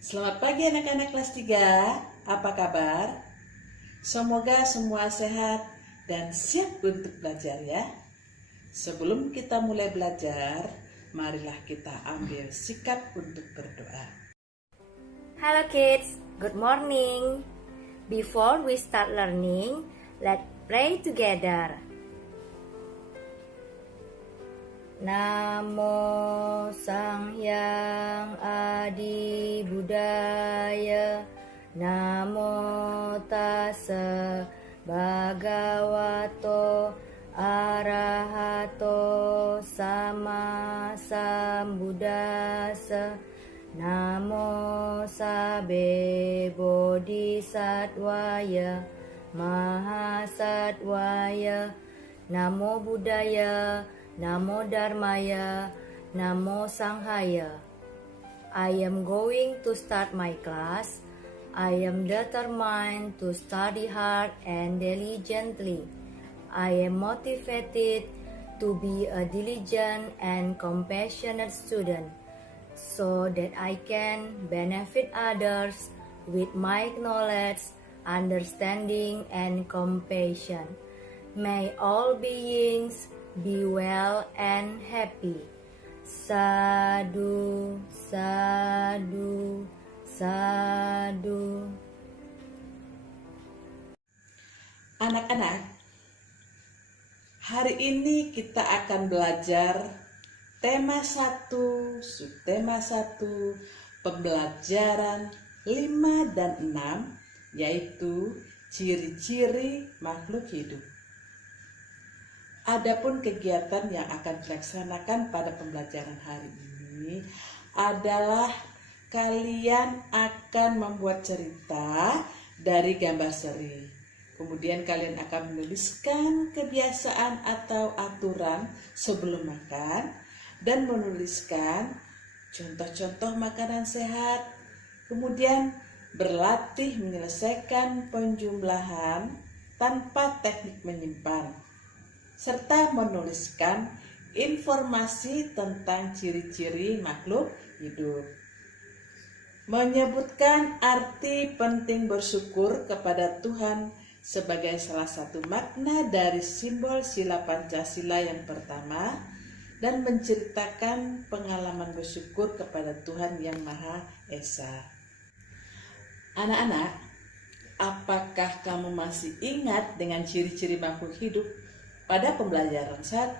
Selamat pagi anak-anak kelas 3. Apa kabar? Semoga semua sehat dan siap untuk belajar ya. Sebelum kita mulai belajar, marilah kita ambil sikap untuk berdoa. Hello kids, good morning. Before we start learning, let's pray together. Namo Sang Hyang Adi Buddhaya. Namo Tassa Bhagavato Arahato Sama Sambuddhassa. Namo Sabe Bodhisattvaya Mahasattvaya. Namo Buddhaya, Namo Dharmaya, Namo Sanghaya. I am going to start my class. I am determined to study hard and diligently. I am motivated to be a diligent and compassionate student, so that I can benefit others with my knowledge, understanding, and compassion. May all beings be well and happy. Sadhu, sadhu, sadhu. Anak-anak, hari ini kita akan belajar tema 1, subtema 1, pembelajaran 5 dan 6, yaitu ciri-ciri makhluk hidup. Adapun kegiatan yang akan dilaksanakan pada pembelajaran hari ini adalah kalian akan membuat cerita dari gambar seri. Kemudian kalian akan menuliskan kebiasaan atau aturan sebelum makan dan menuliskan contoh-contoh makanan sehat. Kemudian berlatih menyelesaikan penjumlahan tanpa teknik menyimpan, serta menuliskan informasi tentang ciri-ciri makhluk hidup. Menyebutkan arti penting bersyukur kepada Tuhan sebagai salah satu makna dari simbol sila Pancasila yang pertama, dan menceritakan pengalaman bersyukur kepada Tuhan yang Maha Esa. Anak-anak, apakah kamu masih ingat dengan ciri-ciri makhluk hidup pada pembelajaran 1,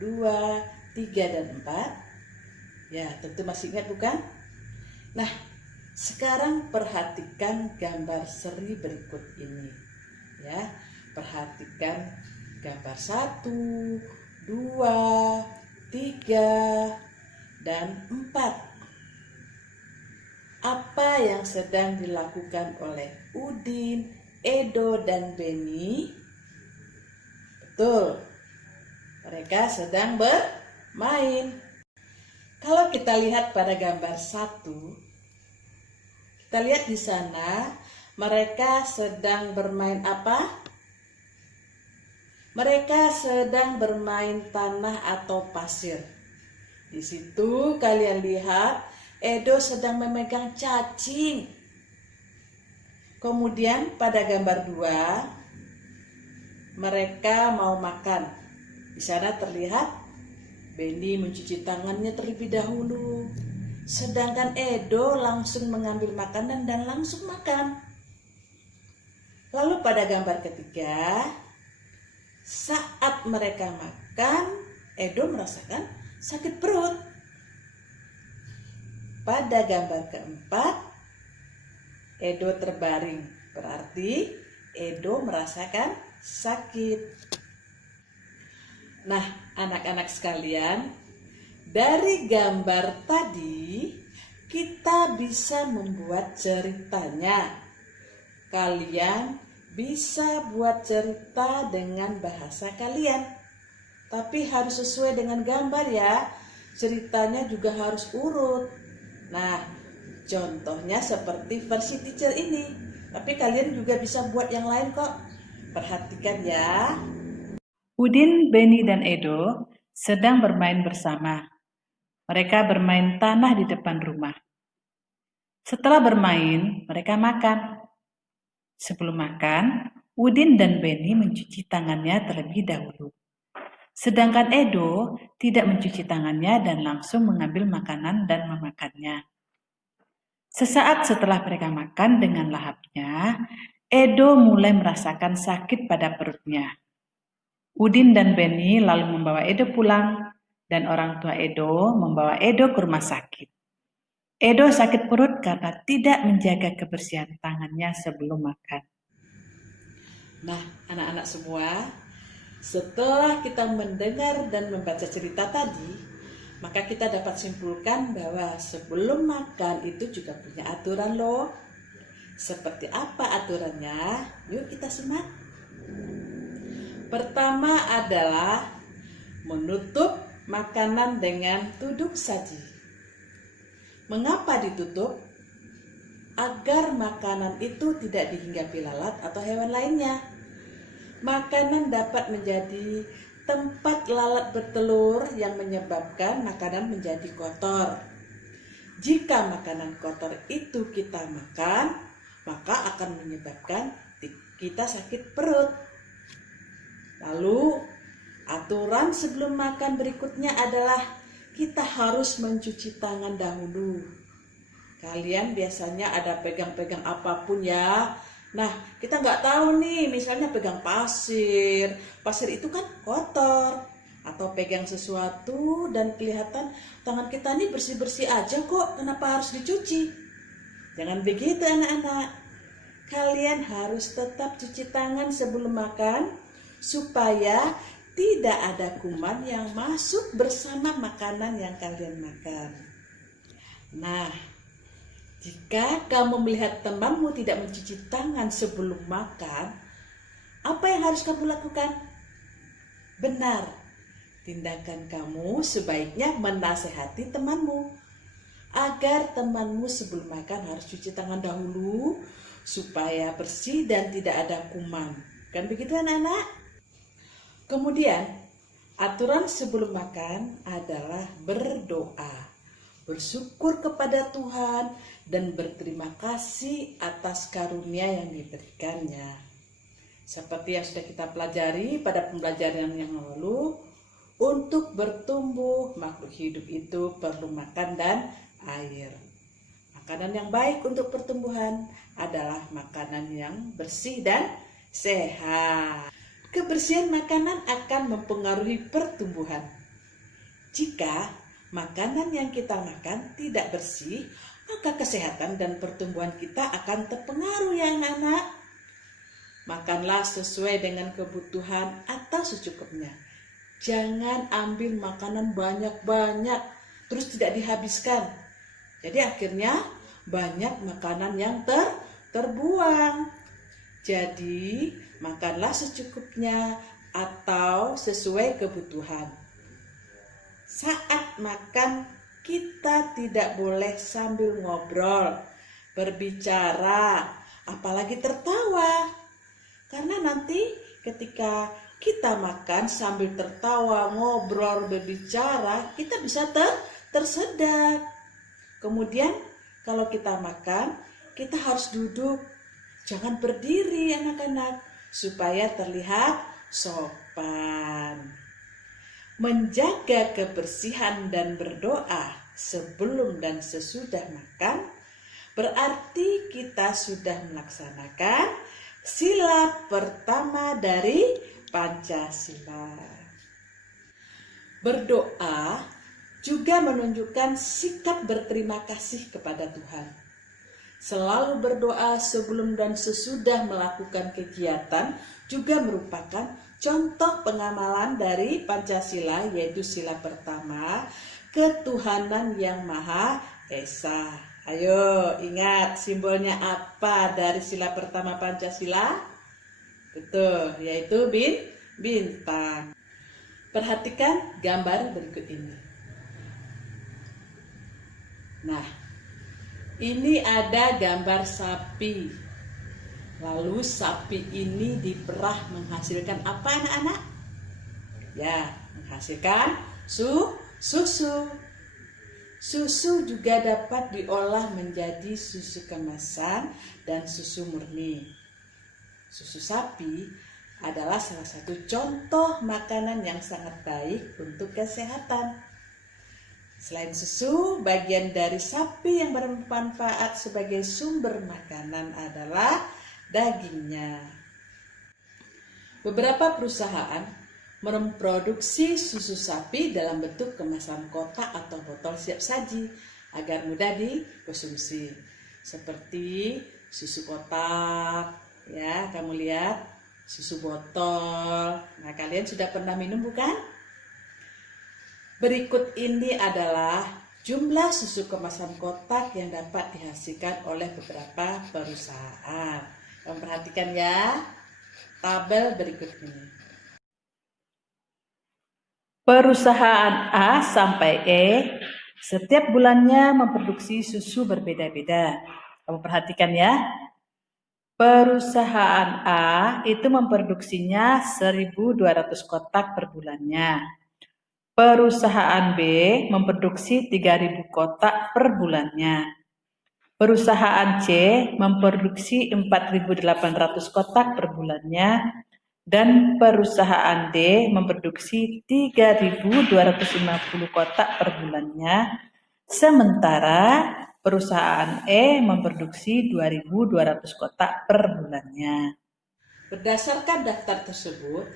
2, 3, dan 4? Ya, tentu masih ingat bukan? Nah, sekarang perhatikan gambar seri berikut ini. Ya, perhatikan gambar 1, 2, 3, dan 4. Apa yang sedang dilakukan oleh Udin, Edo, dan Beni? Betul, mereka sedang bermain. Kalau kita lihat pada gambar 1, kita lihat di sana mereka sedang bermain apa? Mereka sedang bermain tanah atau pasir. Di situ kalian lihat Edo sedang memegang cacing. Kemudian pada gambar 2, mereka mau makan. Di sana terlihat Beni mencuci tangannya terlebih dahulu, sedangkan Edo langsung mengambil makanan dan langsung makan. Lalu pada gambar ketiga, saat mereka makan, Edo merasakan sakit perut. Pada gambar keempat, Edo terbaring, berarti Edo merasakan sakit. Nah, anak-anak sekalian, dari gambar tadi kita bisa membuat ceritanya. Kalian bisa buat cerita dengan bahasa kalian, tapi harus sesuai dengan gambar ya. Ceritanya juga harus urut. Nah, contohnya seperti versi teacher ini, tapi kalian juga bisa buat yang lain kok. Perhatikan ya. Udin, Beni, dan Edo sedang bermain bersama. Mereka bermain tanah di depan rumah. Setelah bermain, mereka makan. Sebelum makan, Udin dan Beni mencuci tangannya terlebih dahulu. Sedangkan Edo tidak mencuci tangannya dan langsung mengambil makanan dan memakannya. Sesaat setelah mereka makan dengan lahapnya, Edo mulai merasakan sakit pada perutnya. Udin dan Beni lalu membawa Edo pulang dan orang tua Edo membawa Edo ke rumah sakit. Edo sakit perut karena tidak menjaga kebersihan tangannya sebelum makan. Nah, anak-anak semua, setelah kita mendengar dan membaca cerita tadi, maka kita dapat simpulkan bahwa sebelum makan itu juga punya aturan loh. Seperti apa aturannya? Yuk kita simak. Pertama adalah menutup makanan dengan tuduk saji. Mengapa ditutup? Agar makanan itu tidak dihinggapi lalat atau hewan lainnya. Makanan dapat menjadi tempat lalat bertelur yang menyebabkan makanan menjadi kotor. Jika makanan kotor itu kita makan, maka akan menyebabkan kita sakit perut. Lalu, aturan sebelum makan berikutnya adalah kita harus mencuci tangan dahulu. Kalian biasanya ada pegang-pegang apapun ya. Nah, kita nggak tahu nih, misalnya pegang pasir. Pasir itu kan kotor. Atau pegang sesuatu dan kelihatan tangan kita ini bersih-bersih aja kok. Kenapa harus dicuci? Jangan begitu anak-anak. Kalian harus tetap cuci tangan sebelum makan supaya tidak ada kuman yang masuk bersama makanan yang kalian makan. Nah, jika kamu melihat temanmu tidak mencuci tangan sebelum makan, apa yang harus kamu lakukan? Benar, tindakan kamu sebaiknya menasehati temanmu agar temanmu sebelum makan harus cuci tangan dahulu supaya bersih dan tidak ada kuman. Kan begitu anak-anak? Kemudian, aturan sebelum makan adalah berdoa, bersyukur kepada Tuhan, dan berterima kasih atas karunia yang diberikannya. Seperti yang sudah kita pelajari pada pembelajaran yang lalu, untuk bertumbuh makhluk hidup itu perlu makan dan air. Makanan yang baik untuk pertumbuhan adalah makanan yang bersih dan sehat. Kebersihan makanan akan mempengaruhi pertumbuhan. Jika makanan yang kita makan tidak bersih, maka kesehatan dan pertumbuhan kita akan terpengaruh ya anak-anak. Makanlah sesuai dengan kebutuhan atau secukupnya. Jangan ambil makanan banyak-banyak terus tidak dihabiskan. Jadi akhirnya banyak makanan yang terbuang. Jadi makanlah secukupnya atau sesuai kebutuhan. Saat makan kita tidak boleh sambil ngobrol, berbicara, apalagi tertawa. Karena nanti ketika kita makan sambil tertawa, ngobrol, berbicara, kita bisa tersedak. Kemudian kalau kita makan, kita harus duduk. Jangan berdiri anak-anak, supaya terlihat sopan. Menjaga kebersihan dan berdoa sebelum dan sesudah makan berarti kita sudah melaksanakan sila pertama dari Pancasila. Berdoa juga menunjukkan sikap berterima kasih kepada Tuhan. Selalu berdoa sebelum dan sesudah melakukan kegiatan juga merupakan contoh pengamalan dari Pancasila, yaitu sila pertama, ketuhanan yang Maha Esa. Ayo ingat simbolnya apa dari sila pertama Pancasila? Betul, yaitu bintang. Perhatikan gambar berikut ini. Nah, ini ada gambar sapi. Lalu sapi ini diperah menghasilkan apa anak-anak? Ya, menghasilkan susu. Susu juga dapat diolah menjadi susu kemasan dan susu murni. Susu sapi adalah salah satu contoh makanan yang sangat baik untuk kesehatan. Selain susu, bagian dari sapi yang bermanfaat sebagai sumber makanan adalah dagingnya. Beberapa perusahaan memproduksi susu sapi dalam bentuk kemasan kotak atau botol siap saji agar mudah dikonsumsi. Seperti susu kotak, ya, kamu lihat susu botol. Nah, kalian sudah pernah minum bukan? Berikut ini adalah jumlah susu kemasan kotak yang dapat dihasilkan oleh beberapa perusahaan. Kamu perhatikan ya, tabel berikut ini. Perusahaan A sampai E setiap bulannya memproduksi susu berbeda-beda. Kamu perhatikan ya. Perusahaan A itu memproduksinya 1.200 kotak per bulannya. Perusahaan B memproduksi 3.000 kotak per bulannya. Perusahaan C memproduksi 4.800 kotak per bulannya. Dan perusahaan D memproduksi 3.250 kotak per bulannya, sementara perusahaan E memproduksi 2.200 kotak per bulannya. Berdasarkan daftar tersebut,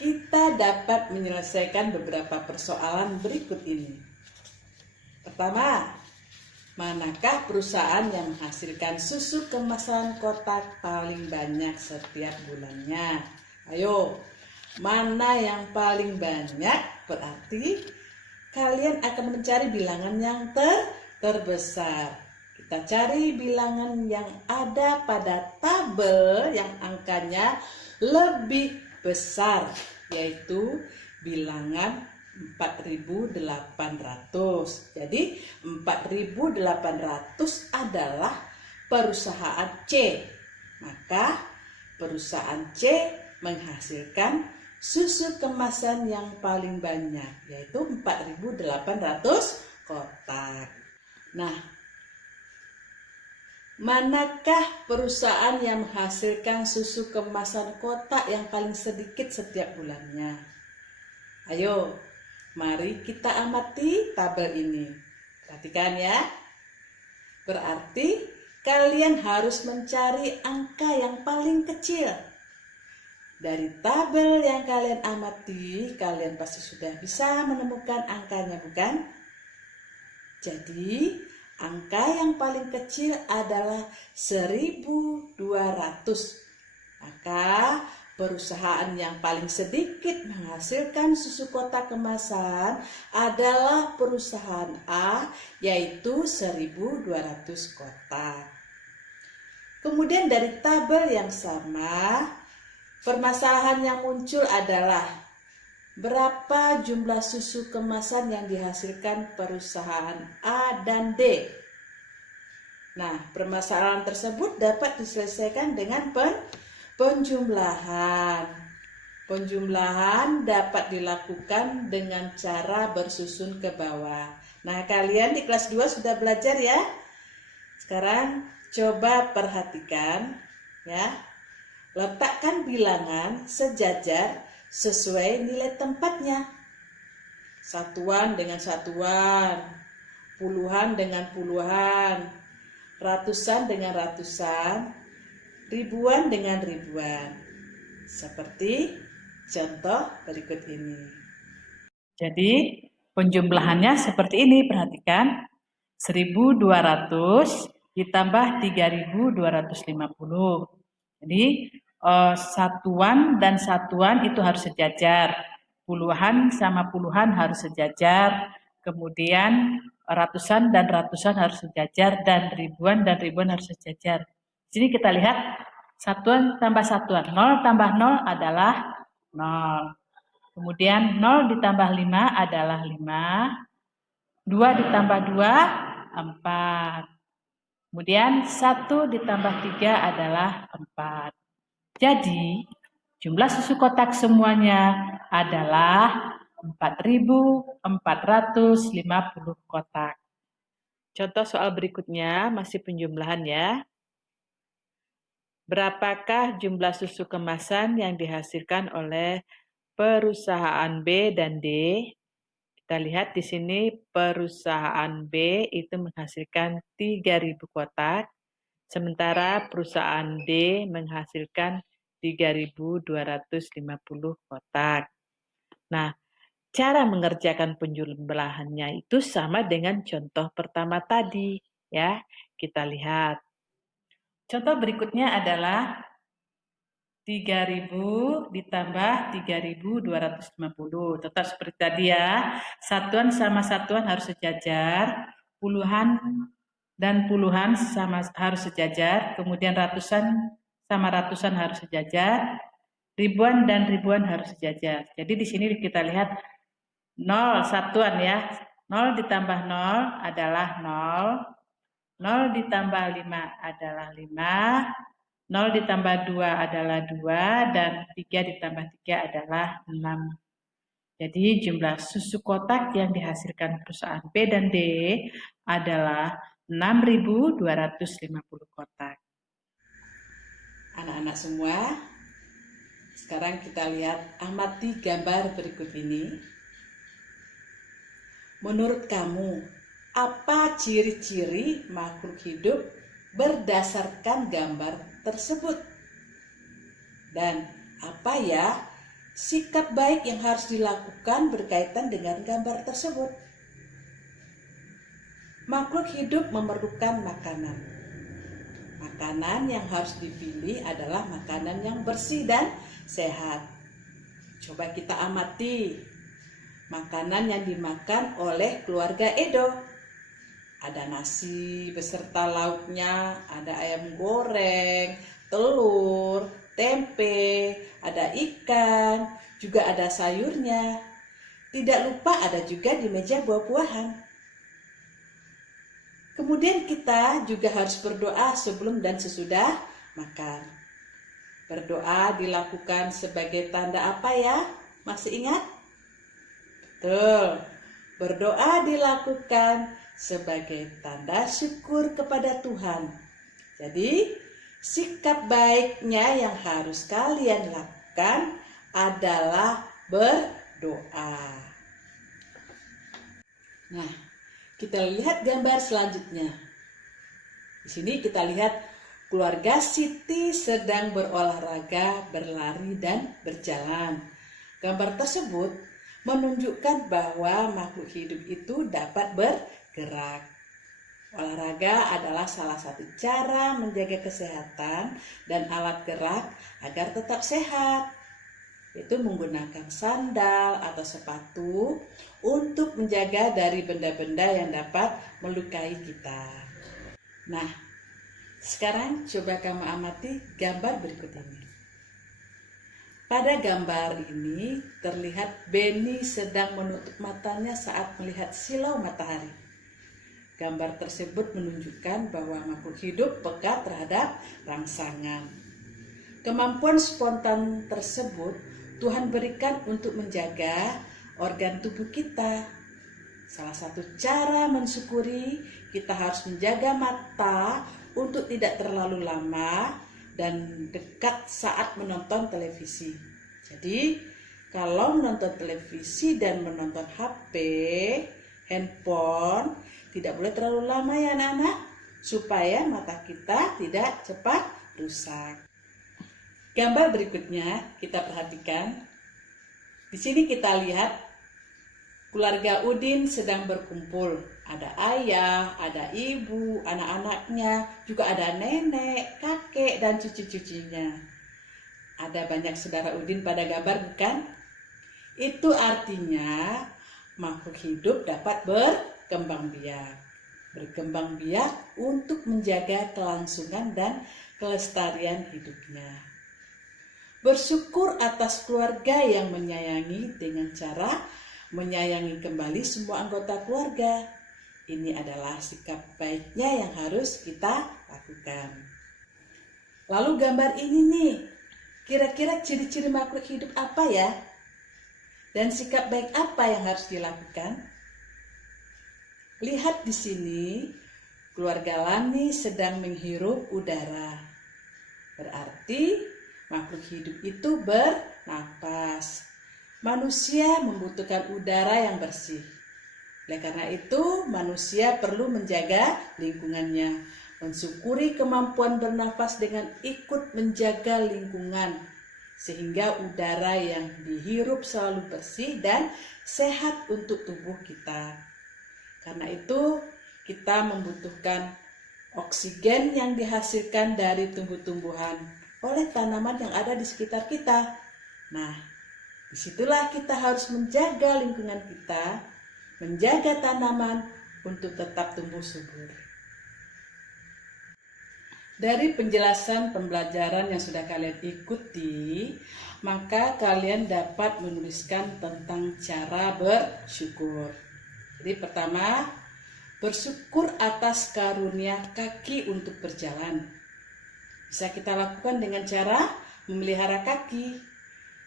kita dapat menyelesaikan beberapa persoalan berikut ini. Pertama, manakah perusahaan yang menghasilkan susu kemasan kotak paling banyak setiap bulannya? Ayo, mana yang paling banyak? Berarti kalian akan mencari bilangan yang terbesar. Kita cari bilangan yang ada pada tabel yang angkanya lebih besar, yaitu bilangan 4.800. Jadi 4.800 adalah perusahaan C. Maka perusahaan C menghasilkan susu kemasan yang paling banyak, yaitu 4.800 kotak. Nah, manakah perusahaan yang menghasilkan susu kemasan kotak yang paling sedikit setiap bulannya? Ayo, mari kita amati tabel ini. Perhatikan ya. Berarti kalian harus mencari angka yang paling kecil. Dari tabel yang kalian amati, kalian pasti sudah bisa menemukan angkanya, bukan? Jadi, angka yang paling kecil adalah 1.200. Maka perusahaan yang paling sedikit menghasilkan susu kotak kemasan adalah perusahaan A, yaitu 1.200 kotak. Kemudian dari tabel yang sama, permasalahan yang muncul adalah berapa jumlah susu kemasan yang dihasilkan perusahaan A dan D. Nah, permasalahan tersebut dapat diselesaikan dengan penjumlahan. Penjumlahan dapat dilakukan dengan cara bersusun ke bawah. Nah, kalian di kelas 2 sudah belajar ya. Sekarang coba perhatikan ya. Letakkan bilangan sejajar sesuai nilai tempatnya. Satuan dengan satuan, puluhan dengan puluhan, ratusan dengan ratusan, ribuan dengan ribuan. Seperti contoh berikut ini. Jadi penjumlahannya seperti ini, perhatikan. 1.200 ditambah 3.250. Jadi satuan dan satuan itu harus sejajar. Puluhan sama puluhan harus sejajar. Kemudian ratusan dan ratusan harus sejajar. Dan ribuan harus sejajar. Jadi kita lihat satuan tambah satuan. 0 tambah 0 adalah 0. Kemudian 0 ditambah 5 adalah 5. 2 ditambah 2, 4. Kemudian 1 ditambah 3 adalah 4. Jadi, jumlah susu kotak semuanya adalah 4.450 kotak. Contoh soal berikutnya masih penjumlahan ya. Berapakah jumlah susu kemasan yang dihasilkan oleh perusahaan B dan D? Kita lihat di sini perusahaan B itu menghasilkan 3.000 kotak, sementara perusahaan D menghasilkan 3.250 kotak. Nah, cara mengerjakan penjumlahannya itu sama dengan contoh pertama tadi, ya. Kita lihat. Contoh berikutnya adalah 3.000 ditambah 3.250. Tetap seperti tadi ya, satuan sama satuan harus sejajar, puluhan dan puluhan sama harus sejajar, kemudian ratusan sama ratusan harus sejajar, ribuan dan ribuan harus sejajar. Jadi di sini kita lihat 0 satuan ya. 0 ditambah 0 adalah 0. 0 ditambah 5 adalah 5. 0 ditambah 2 adalah 2. Dan 3 ditambah 3 adalah 6. Jadi jumlah susu kotak yang dihasilkan perusahaan B dan D adalah 6.250 kotak. Anak-anak semua, sekarang kita lihat amati gambar berikut ini. Menurut kamu, apa ciri-ciri makhluk hidup berdasarkan gambar tersebut? Dan apa ya sikap baik yang harus dilakukan berkaitan dengan gambar tersebut? Makhluk hidup memerlukan makanan. Makanan yang harus dipilih adalah makanan yang bersih dan sehat. Coba kita amati makanan yang dimakan oleh keluarga Edo. Ada nasi beserta lauknya, ada ayam goreng, telur, tempe, ada ikan, juga ada sayurnya. Tidak lupa ada juga di meja buah-buahan. Kemudian kita juga harus berdoa sebelum dan sesudah makan. Berdoa dilakukan sebagai tanda apa ya? Masih ingat? Betul, berdoa dilakukan sebagai tanda syukur kepada Tuhan. Jadi, sikap baiknya yang harus kalian lakukan adalah berdoa. Nah, kita lihat gambar selanjutnya. Di sini kita lihat keluarga Siti sedang berolahraga, berlari, dan berjalan. Gambar tersebut menunjukkan bahwa makhluk hidup itu dapat bergerak. Olahraga adalah salah satu cara menjaga kesehatan dan alat gerak agar tetap sehat. Itu menggunakan sandal atau sepatu untuk menjaga dari benda-benda yang dapat melukai kita. Nah, sekarang coba kamu amati gambar berikut ini. Pada gambar ini terlihat Benny sedang menutup matanya saat melihat silau matahari. Gambar tersebut menunjukkan bahwa makhluk hidup peka terhadap rangsangan. Kemampuan spontan tersebut Tuhan berikan untuk menjaga organ tubuh kita. Salah satu cara mensyukuri, kita harus menjaga mata untuk tidak terlalu lama dan dekat saat menonton televisi. Jadi, kalau menonton televisi dan menonton HP, handphone, tidak boleh terlalu lama ya anak-anak, supaya mata kita tidak cepat rusak. Gambar berikutnya kita perhatikan. Di sini kita lihat keluarga Udin sedang berkumpul. Ada ayah, ada ibu, anak-anaknya, juga ada nenek, kakek, dan cucu-cucunya. Ada banyak saudara Udin pada gambar, bukan? Itu artinya makhluk hidup dapat berkembang biak. Berkembang biak untuk menjaga kelangsungan dan kelestarian hidupnya. Bersyukur atas keluarga yang menyayangi dengan cara menyayangi kembali semua anggota keluarga. Ini adalah sikap baiknya yang harus kita lakukan. Lalu gambar ini nih, kira-kira ciri-ciri makhluk hidup apa ya? Dan sikap baik apa yang harus dilakukan? Lihat di sini, keluarga Lani sedang menghirup udara. Berarti makhluk hidup itu bernapas. Manusia membutuhkan udara yang bersih. Oleh karena itu, manusia perlu menjaga lingkungannya, mensyukuri kemampuan bernafas dengan ikut menjaga lingkungan, sehingga udara yang dihirup selalu bersih dan sehat untuk tubuh kita. Karena itu, kita membutuhkan oksigen yang dihasilkan dari tumbuh-tumbuhan oleh tanaman yang ada di sekitar kita. Nah, disitulah kita harus menjaga lingkungan kita, menjaga tanaman untuk tetap tumbuh subur. Dari penjelasan pembelajaran yang sudah kalian ikuti, maka kalian dapat menuliskan tentang cara bersyukur. Jadi pertama, bersyukur atas karunia kaki untuk berjalan. Bisa kita lakukan dengan cara memelihara kaki,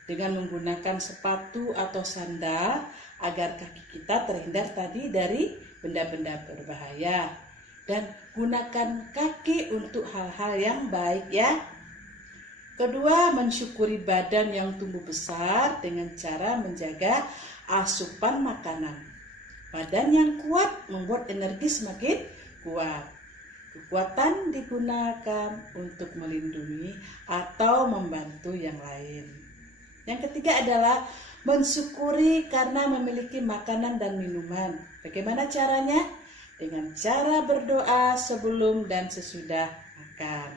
dengan menggunakan sepatu atau sandal agar kaki kita terhindar tadi dari benda-benda berbahaya. Dan gunakan kaki untuk hal-hal yang baik ya. Kedua, mensyukuri badan yang tumbuh besar dengan cara menjaga asupan makanan. Badan yang kuat membuat energi semakin kuat. Kekuatan digunakan untuk melindungi atau membantu yang lain. Yang ketiga adalah mensyukuri karena memiliki makanan dan minuman. Bagaimana caranya? Dengan cara berdoa sebelum dan sesudah makan.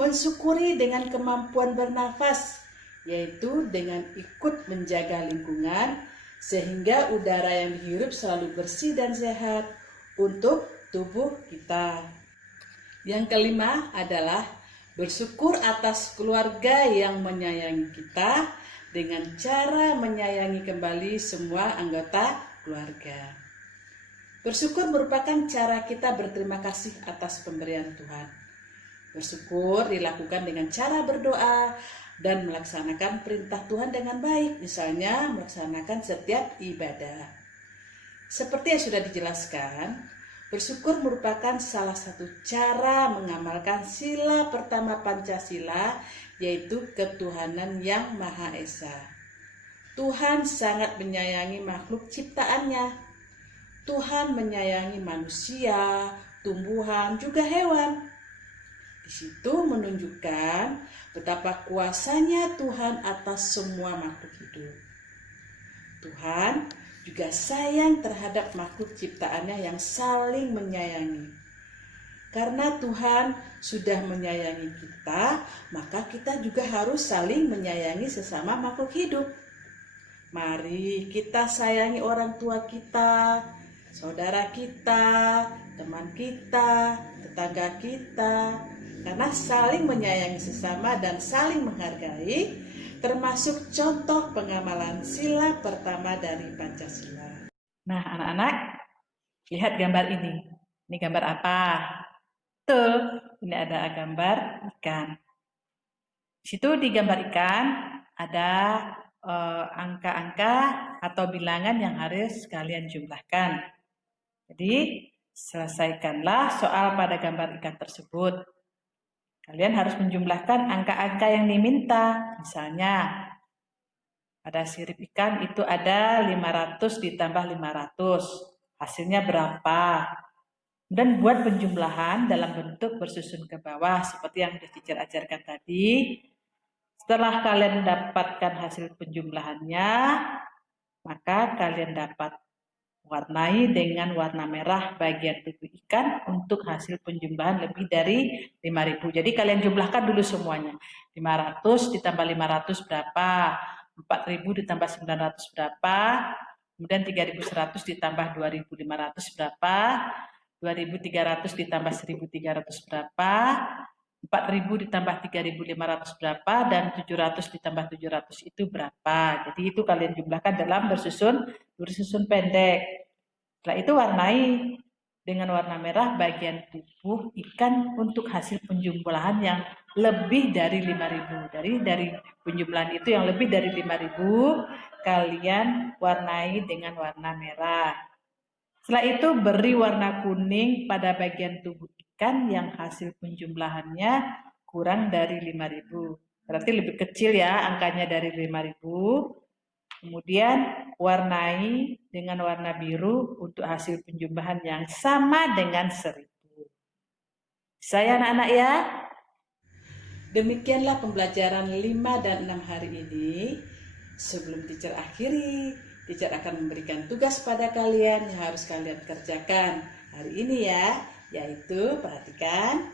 Mensyukuri dengan kemampuan bernafas, yaitu dengan ikut menjaga lingkungan, sehingga udara yang dihirup selalu bersih dan sehat untuk tubuh kita. Yang kelima adalah bersyukur atas keluarga yang menyayangi kita dengan cara menyayangi kembali semua anggota keluarga. Bersyukur merupakan cara kita berterima kasih atas pemberian Tuhan. Bersyukur dilakukan dengan cara berdoa dan melaksanakan perintah Tuhan dengan baik, misalnya melaksanakan setiap ibadah. Seperti yang sudah dijelaskan, bersyukur merupakan salah satu cara mengamalkan sila pertama Pancasila, yaitu ketuhanan yang Maha Esa. Tuhan sangat menyayangi makhluk ciptaannya. Tuhan menyayangi manusia, tumbuhan, juga hewan. Di situ menunjukkan betapa kuasanya Tuhan atas semua makhluk hidup. Tuhan juga sayang terhadap makhluk ciptaannya yang saling menyayangi. Karena Tuhan sudah menyayangi kita, maka kita juga harus saling menyayangi sesama makhluk hidup. Mari kita sayangi orang tua kita, saudara kita, teman kita, tetangga kita. Karena saling menyayangi sesama dan saling menghargai termasuk contoh pengamalan sila pertama dari Pancasila. Nah, anak-anak, lihat gambar ini. Ini gambar apa? Betul, ini ada gambar ikan. Di situ di gambar ikan ada angka-angka atau bilangan yang harus kalian jumlahkan. Jadi, selesaikanlah soal pada gambar ikan tersebut. Kalian harus menjumlahkan angka-angka yang diminta. Misalnya, pada sirip ikan itu ada 500 ditambah 500. Hasilnya berapa? Dan buat penjumlahan dalam bentuk bersusun ke bawah seperti yang sudah Cicer ajarkan tadi. Setelah kalian mendapatkan hasil penjumlahannya, maka kalian dapat warnai dengan warna merah bagian tubuh ikan untuk hasil penjumlahan lebih dari 5.000. Jadi kalian jumlahkan dulu semuanya. 500 ditambah 500 berapa? 4.000 ditambah 900 berapa? Kemudian 3.100 ditambah 2.500 berapa? 2.300 ditambah 1.300 berapa? 4.000 ditambah 3.500 berapa? Dan 700 ditambah 700 itu berapa? Jadi itu kalian jumlahkan dalam bersusun pendek. Setelah itu warnai dengan warna merah bagian tubuh ikan untuk hasil penjumlahan yang lebih dari 5.000. Dari penjumlahan itu yang lebih dari 5.000, kalian warnai dengan warna merah. Setelah itu beri warna kuning pada bagian tubuh ikan yang hasil penjumlahannya kurang dari 5.000. Berarti lebih kecil ya angkanya dari 5.000. Kemudian warnai dengan warna biru untuk hasil penjumlahan yang sama dengan 1.000. Saya anak-anak ya. Demikianlah pembelajaran 5 dan 6 hari ini. Sebelum teacher akhiri, teacher akan memberikan tugas pada kalian yang harus kalian kerjakan hari ini ya, yaitu perhatikan